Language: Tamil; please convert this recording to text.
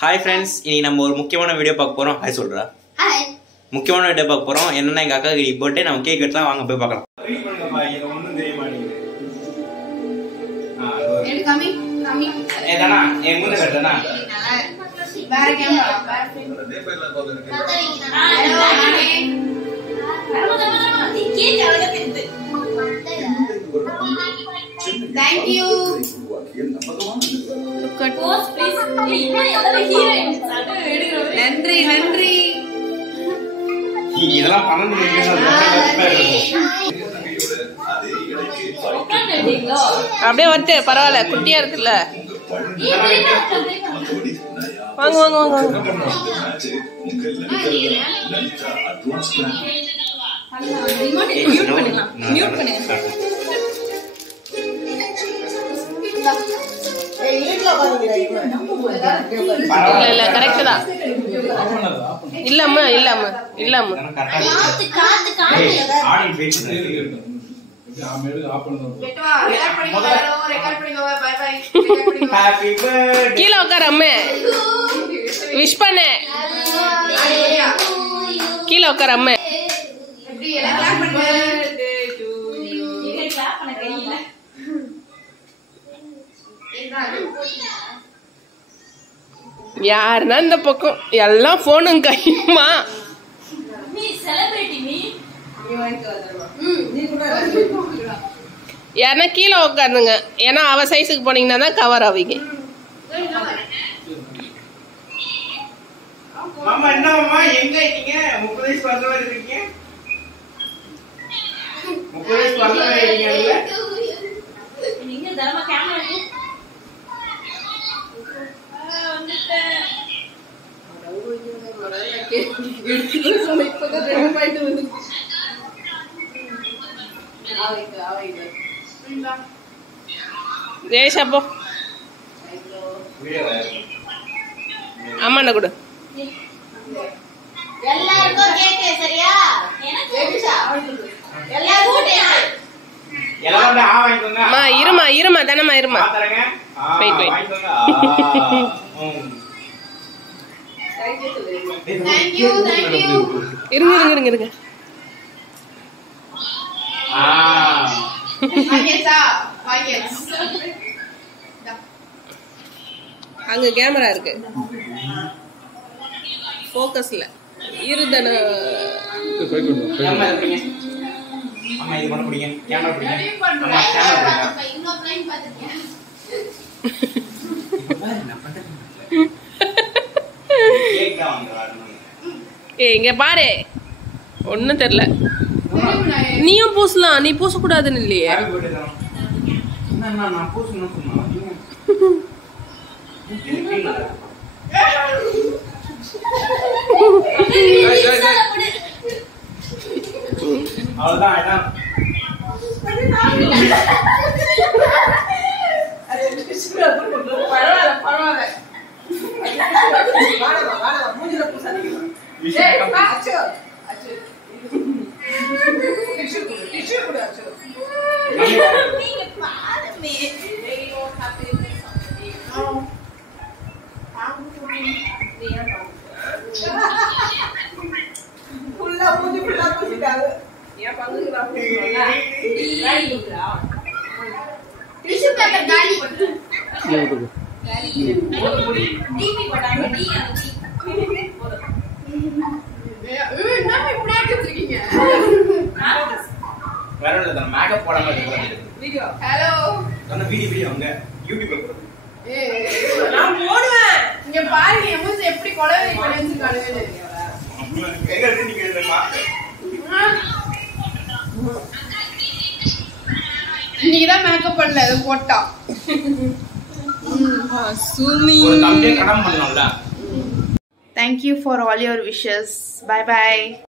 ஹாய் ஃப்ரெண்ட்ஸ், இன்னைக்கு நம்ம ஒரு முக்கியமான வீடியோ பார்க்க போறோம். ஹாய் சொல்றா. ஹாய். முக்கியமான வீடியோ பார்க்க போறோம். என்னன்னா எங்க அக்காக்கு பர்த்டே, நம்ம கேக் வெட்டலாம், வாங்க போய் பார்க்கலாம். ட்ரீட் பண்ணுங்கப்பா, இது ஒண்ணும் தெரிய மாட்டேங்குது. என் கம்மி ஏதானா என் முன்ன வெட்டனா வேற கேமரா வேற அதே பேர்ல போகுது. கேக் அழகா தெரியுது. Thank you. Look at pose please. இன்னும் எல்லாம் ஹீரோயின் சார் எடுக்கறோம். நன்றி நன்றி. இதெல்லாம் 12 நிமிஷம் அப்படியே வந்து பரவாயில்ல, குட்டியா இருக்குல்ல. வாங்க வாங்க வாங்க. மியூட் பண்ணுங்க. இல்ல கரெக்ட் தான். இல்லம்மா இல்லம்மா இல்லம்மா. கீழே உட்கார அம்மே, விஷ் பண்ண. கீழே உட்கார அம்மே. யாருன்னா இந்த பக்கம் எல்லாம் போனும் கையுமா. யாருன்னா கீழே உட்காந்துங்க, ஏன்னா அவ சைஸுக்கு போனீங்கன்னா தான் கவர் ஆவீங்க. மாமா என்ன மாமா எங்க இருக்கீங்க? 30 வயசு வந்தவ இருக்கீங்க. 30 வயசு வந்தவ இருக்கீங்க. நீங்க தரமா கேமரா தேஷப்போ அம்மா கொடு. எல்லாருக்கும் கேக்கு சரியா? அம்மா இருமா இருமா தானம்மா இருமா. Wait wait. Thank you. இருங்க இருங்க இருங்க இருங்க. அங்க கேமரா இருக்கு, போக்கஸ்ல இருதன. அம்மா இது பண்ண புடிங்க, கேமரா புடிங்க. அம்மா கேமரா புடிங்க. இன்னொரு லைன் பாத்துக்கியா? கேக் தான் வாங்குறாங்க. ஏய் இங்க பாரு, ஒண்ணும் தெரியல. நீயும் பூசலாம், நீ பூசக்கூடாதுன்னு இல்லையே. நான் பூசணும் சொன்னா அவ்வளவுதான். மேக்கப் போடாம வீடியோ ஹலோ சொன்ன வீடியோ அங்க யூடியூப்ல போடுங்க. நான் போடுவேன். இங்க பாருங்க எமோஜி எப்படி கொலவே பண்ணிருக்காங்க. எங்க இருந்து நீங்க தெரியுமா? நீதான் மேக்கப் பண்ணல, அது போட்டா. சுமி ஒரு தம்பியை கடம் பண்ணலாம்ல. Thank you for all your wishes. Bye bye.